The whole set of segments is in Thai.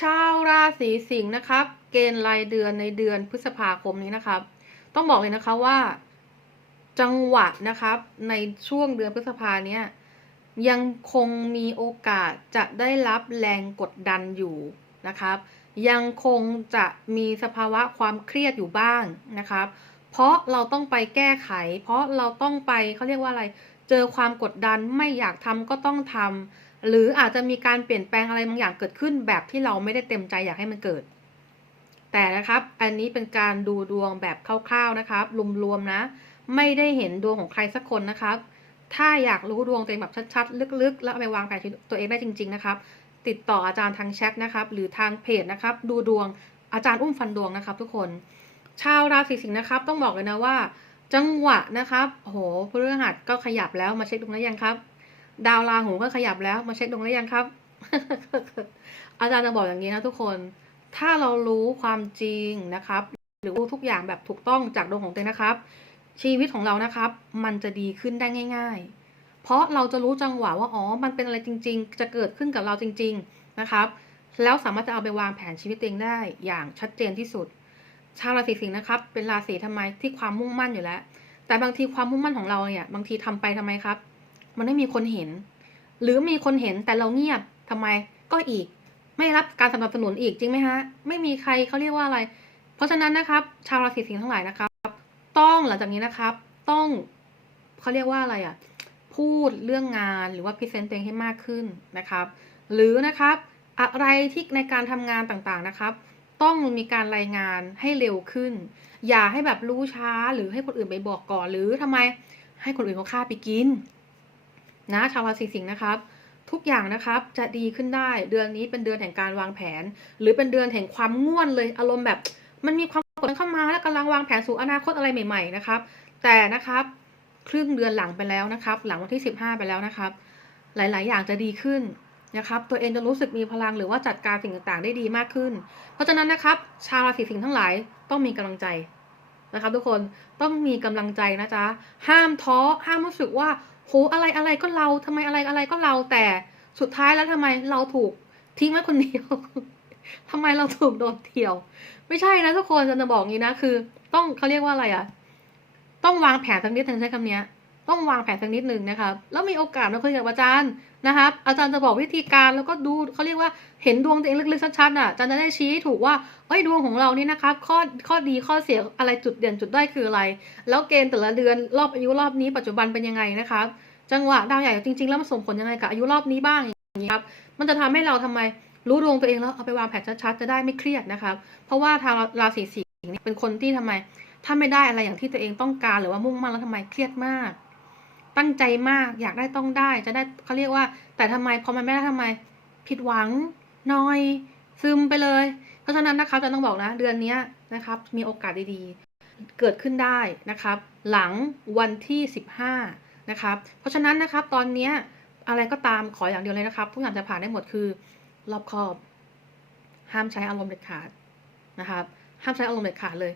ชาวราศีสิงห์นะครับ เกณฑ์รายเดือนในเดือนพฤษภาคมนี้นะครับ ต้องบอกเลยนะคะว่า จังหวะนะครับ ในช่วงเดือนพฤษภาเนี้ยยังคงมีโอกาสจะได้รับแรงกดดันอยู่นะครับ ยังคงจะมีสภาวะความเครียดอยู่บ้างนะครับ เพราะเราต้องไปแก้ไข เพราะเราต้องไปเขาเรียกว่าอะไร เจอความกดดันไม่อยากทำก็ต้องทำ หรืออาจจะมีการเปลี่ยนแปลงอะไรบางอย่างเกิดขึ้นแบบที่เราไม่ได้เต็มใจอยากให้มันเกิด แต่นะครับ อันนี้เป็นการดูดวงแบบคร่าวๆนะครับรวมๆนะ ไม่ได้เห็นดวงของใครสักคนนะครับ ถ้าอยากรู้ดวงตัวเองแบบชัดๆ ลึกๆ แล้วไปวางแผนตัวเองได้จริง ๆ นะครับ ติดต่ออาจารย์ทางแชทนะครับ หรือทางเพจนะครับ ดูดวงอาจารย์อุ้มฟันดวงนะครับ ทุกคน ชาวราศีสิงห์นะครับ ต้องบอกเลยนะว่า จังหวะนะครับโอ้โหพฤหัสก็ขยับแล้วมาเช็คดวงแล้วยังครับ ดาวราหูก็ขยับแล้วมาเช็คดวงแล้วยังครับ อาจารย์จะบอกอย่างนี้นะทุกคน ถ้าเรารู้ความจริงนะครับ หรือรู้ทุกอย่างแบบถูกต้องจากดวงของตัวเองนะครับ ชีวิตของเรานะครับ มันจะดีขึ้นได้ง่าย ๆ เพราะเราจะรู้จังหวะว่าอ๋อ มันเป็นอะไรจริง ๆ จะเกิดขึ้นกับเราจริง ๆนะครับ แล้วสามารถจะเอาไปวางแผนชีวิตตัวเองได้อย่างชัดเจนที่สุด ชาวราศีสิงห์นะครับ เป็นราศีทำไมที่ความมุ่งมั่นอยู่แล้ว แต่บางทีความมุ่งมั่นของเราเนี่ย บางทีทำไปทำไมครับ มันไม่มีคนเห็น หรือมีคนเห็นแต่เราเงียบทำไมก็อีก ไม่รับการสนับสนุนอีกจริงไหมฮะไม่มีใครเขาเรียกว่าอะไร เพราะฉะนั้นนะครับ ชาวราศีสิงห์ทั้งหลายนะครับ ต้องหลังจากนี้นะครับ ต้องเขาเรียกว่าอะไรอะพูดเรื่องงานหรือว่าพรีเซนต์ตัวเองให้มากขึ้นนะครับ หรือนะครับอะไรที่ในการทำงานต่างๆนะครับ ต้องมีการรายงานให้เร็วขึ้น อย่าให้แบบรู้ช้าหรือให้คนอื่นไปบอกก่อนหรือทำไมให้คนอื่นเขาฆ่าไปกิน นะชาวราศีสิงห์นะครับ ทุกอย่างนะครับจะดีขึ้นได้เดือนนี้เป็นเดือนแห่งการวางแผน หรือเป็นเดือนแห่งความง่วนเลยอารมณ์แบบ มันมีความกดดันเข้ามาแล้วกำลังวางแผนสู่อนาคตอะไรใหม่ๆนะครับ แต่นะครับครึ่งเดือนหลังไปแล้วนะครับ หลังวันที่ 15 ไปแล้วนะครับ หลาย ๆ อย่างจะดีขึ้นนะครับตัวเองจะรู้สึกมีพลังหรือว่าจัดการสิ่งต่างๆ ได้ดีมากขึ้น เพราะฉะนั้นนะครับ ชาวราศีสิงห์ทั้งหลายต้องมีกำลังใจนะครับ ทุกคนต้องมีกำลังใจนะจ๊ะห้ามท้อห้ามรู้สึกว่า โหอะไรอะไรก็เราทำไมอะไรอะไรก็เราแต่สุดท้ายแล้วทำไมเราถูกทิ้งไว้คนเดียวทำไมเราถูกโดนเที่ยว ไม่ใช่นะทุกคนจะบอกงี้นะคือ ต้องเขาเรียกว่าอะไรอะต้องวางแผนสักนิดนึงใช้คำเนี้ย ต้องวางแผนสักนิดนึงนะครับ แล้วมีโอกาสมาคุยกับอาจารย์นะครับ อาจารย์จะบอกวิธีการแล้วก็ดูเขาเรียกว่าเห็นดวงตัวเองลึกๆชัดๆอะอาจารย์จะได้ชี้ถูกว่าเอ้ยดวงของเรานี่นะครับข้อข้อดีข้อเสียอะไรจุดเด่นจุดด้อยคืออะไร แล้วเกณฑ์แต่ละเดือนรอบอายุรอบนี้ปัจจุบันเป็นยังไงนะครับ จังหวะดาวใหญ่จริงๆแล้วมันส่งผลยังไงกับอายุรอบนี้บ้างอย่างนี้ครับมันจะทำให้เราทำไมรู้ดวงตัวเองแล้วเอาไปวางแผนชัดๆจะได้ไม่เครียดนะครับ เพราะว่าทางราศีสิงห์เนี่ยเป็นคนที่ทำไมถ้าไม่ได้อะไรอย่างที่ตัวเองต้องการหรือว่ามุ่งมั่นแล้วทำไมเครียดมาก ตั้งใจมากอยากได้ต้องได้ จะได้เขาเรียกว่า แต่ทำไมพอมันไม่ได้ทำไม ผิดหวังน้อย ซึมไปเลย เพราะฉะนั้นนะครับจะต้องบอกนะ เดือนนี้นะครับ มีโอกาสดีๆ เกิดขึ้นได้นะครับ หลังวันที่ 15นะครับเพราะฉะนั้นนะครับตอนนี้อะไรก็ตามขออย่างเดียวเลยนะครับทุกอย่างจะผ่านได้หมดคือ รอบคอบ ห้ามใช้อารมณ์เด็ดขาดนะครับ ห้ามใช้อารมณ์เด็ดขาดเลย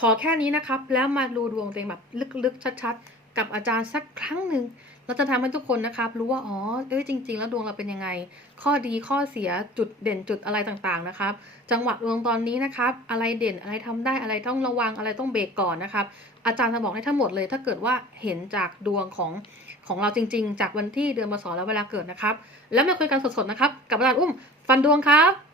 ขอแค่นี้นะครับ แล้วมาดูดวงตัวเองแบบลึกๆชัดๆ กับอาจารย์สักครั้งหนึ่งเราจะทำให้ทุกคนนะครับ รู้ว่า อ๋อ เอ้ยจริง ๆ แล้วดวงเราเป็นยังไง ข้อดีข้อเสียจุดเด่นจุดอะไรต่างๆนะครับ จังหวะดวงตอนนี้นะครับ อะไรเด่นอะไรทำได้อะไรต้องระวังอะไรต้องเบรกก่อนนะครับ อาจารย์จะบอกให้ทั้งหมดเลย ถ้าเกิดว่าเห็นจากดวงของของเราจริง ๆ จากวันที่เดือนพศและเวลาเกิดนะครับ แล้วมาคุยกันสดๆนะครับ กับอาจารย์อุ้มฟันดวงครับ